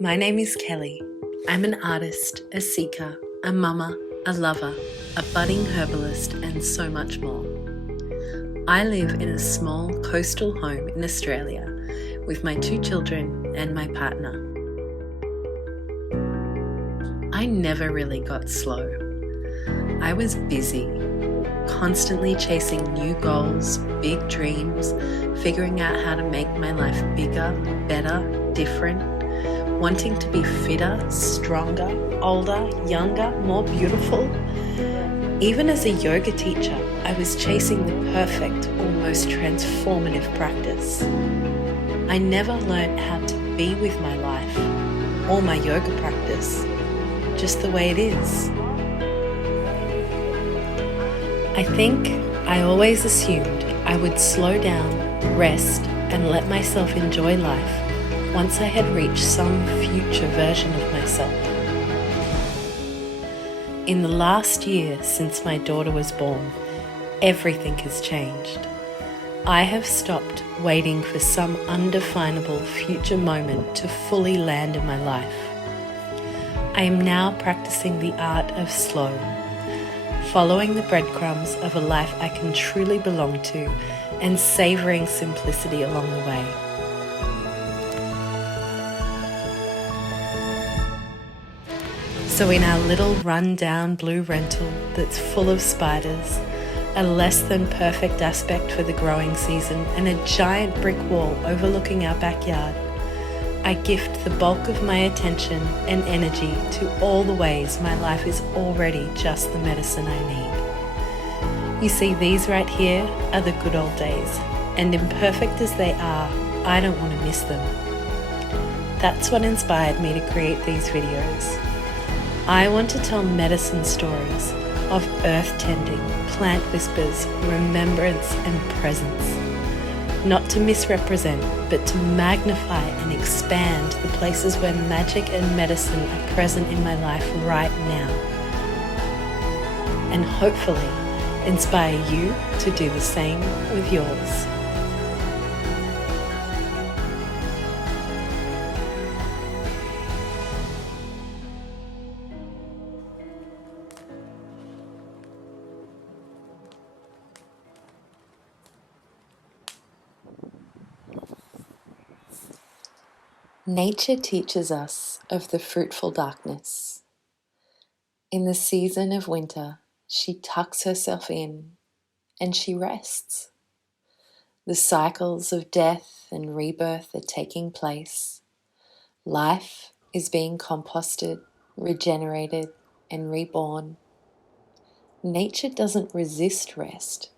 My name is Kelly. I'm an artist, a seeker, a mama, a lover, a budding herbalist, and so much more. I live in a small coastal home in Australia with my 2 children and my partner. I never really got slow. I was busy, constantly chasing new goals, big dreams, figuring out how to make my life bigger, better, different, wanting to be fitter, stronger, older, younger, more beautiful. Even as a yoga teacher, I was chasing the perfect, almost transformative practice. I never learned how to be with my life or my yoga practice, just the way it is. I think I always assumed I would slow down, rest, and let myself enjoy life once I had reached some future version of myself. In the last year since my daughter was born, everything has changed. I have stopped waiting for some undefinable future moment to fully land in my life. I am now practicing the art of slow, following the breadcrumbs of a life I can truly belong to and savoring simplicity along the way. So in our little run-down blue rental that's full of spiders, a less than perfect aspect for the growing season, and a giant brick wall overlooking our backyard, I gift the bulk of my attention and energy to all the ways my life is already just the medicine I need. You see, these right here are the good old days, and imperfect as they are, I don't want to miss them. That's what inspired me to create these videos. I want to tell medicine stories of earth tending, plant whispers, remembrance and presence. Not to misrepresent, but to magnify and expand the places where magic and medicine are present in my life right now. And hopefully inspire you to do the same with yours. Nature teaches us of the fruitful darkness. In the season of winter, she tucks herself in and she rests. The cycles of death and rebirth are taking place. Life is being composted, regenerated, and reborn. Nature doesn't resist rest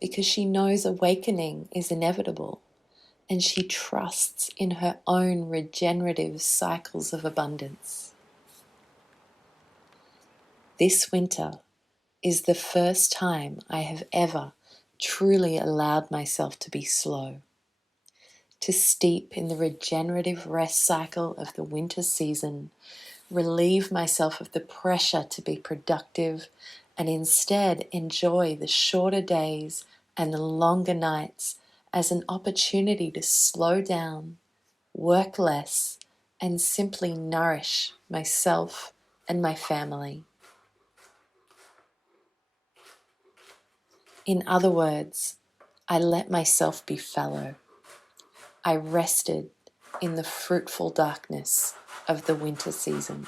because she knows awakening is inevitable. And she trusts in her own regenerative cycles of abundance. This winter is the first time I have ever truly allowed myself to be slow, to steep in the regenerative rest cycle of the winter season, relieve myself of the pressure to be productive, and instead enjoy the shorter days and the longer nights as an opportunity to slow down, work less, and simply nourish myself and my family. In other words, I let myself be fallow. I rested in the fruitful darkness of the winter season.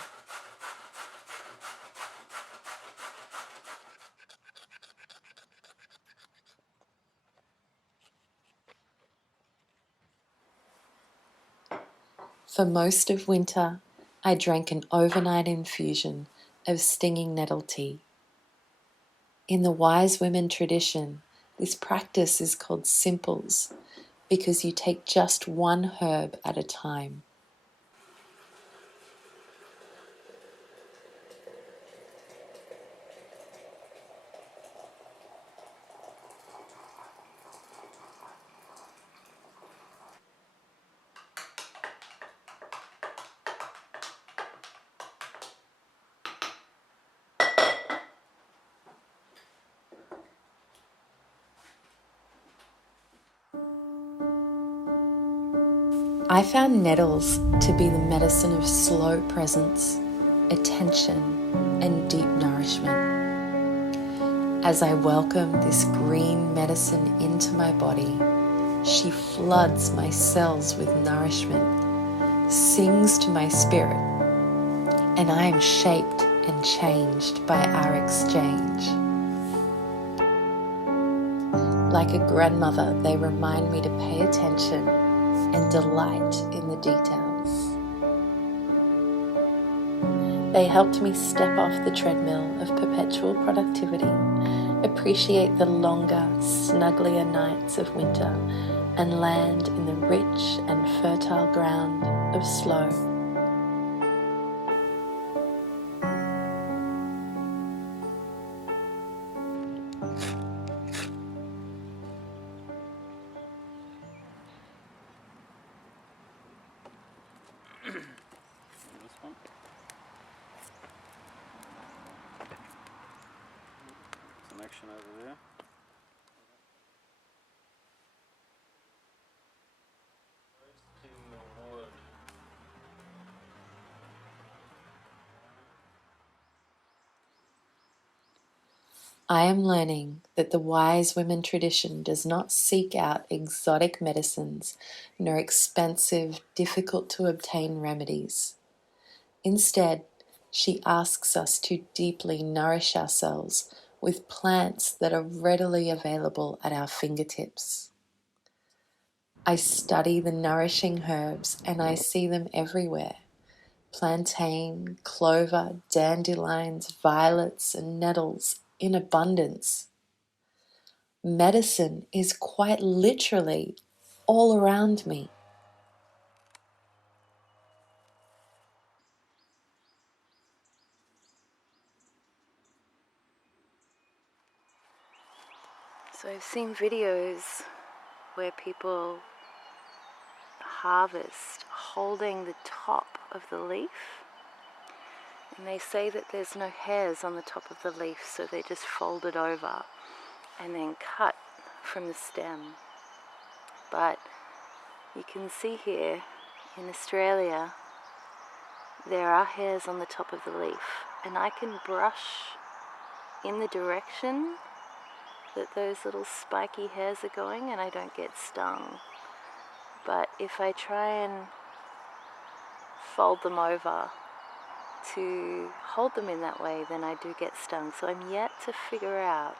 For most of winter, I drank an overnight infusion of stinging nettle tea. In the wise women tradition, this practice is called simples because you take just one herb at a time. I found nettles to be the medicine of slow presence, attention, and deep nourishment. As I welcome this green medicine into my body, she floods my cells with nourishment, sings to my spirit, and I am shaped and changed by our exchange. Like a grandmother, they remind me to pay attention and delight in the details. They helped me step off the treadmill of perpetual productivity, appreciate the longer, snugglier nights of winter, and land in the rich and fertile ground of slow. This one. Connection over there. I am learning that the wise women tradition does not seek out exotic medicines nor expensive, difficult to obtain remedies. Instead, she asks us to deeply nourish ourselves with plants that are readily available at our fingertips. I study the nourishing herbs and I see them everywhere. Plantain, clover, dandelions, violets, and nettles in abundance. Medicine is quite literally all around me. So I've seen videos where people harvest holding the top of the leaf, and they say that there's no hairs on the top of the leaf, so they just fold it over and then cut from the stem. But you can see here in Australia there are hairs on the top of the leaf, and I can brush in the direction that those little spiky hairs are going and I don't get stung. But if I try and fold them over to hold them in that way, then I do get stung. So I'm yet to figure out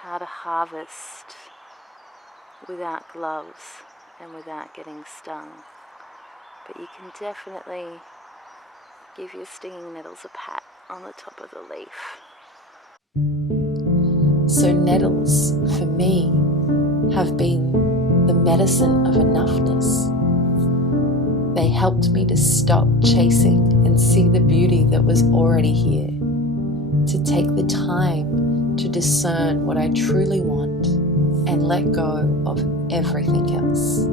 how to harvest without gloves and without getting stung. But you can definitely give your stinging nettles a pat on the top of the leaf. So nettles, for me, have been the medicine of enoughness. They helped me to stop chasing and see the beauty that was already here, to take the time to discern what I truly want and let go of everything else.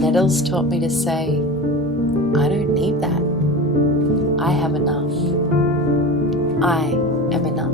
Nettles taught me to say, I don't need that. I have enough. I am enough.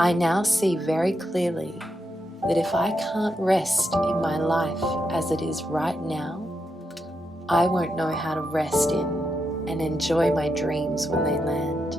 I now see very clearly that if I can't rest in my life as it is right now, I won't know how to rest in and enjoy my dreams when they land.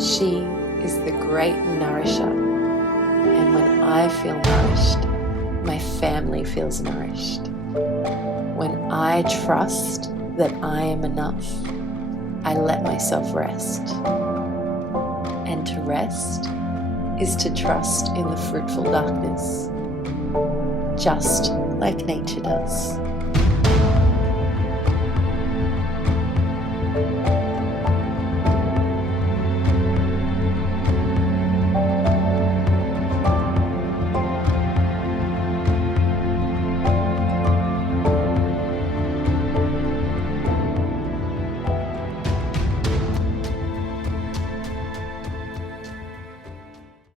She is the great nourisher, and when I feel nourished, my family feels nourished. When I trust that I am enough, I let myself rest. And to rest is to trust in the fruitful darkness, just like nature does.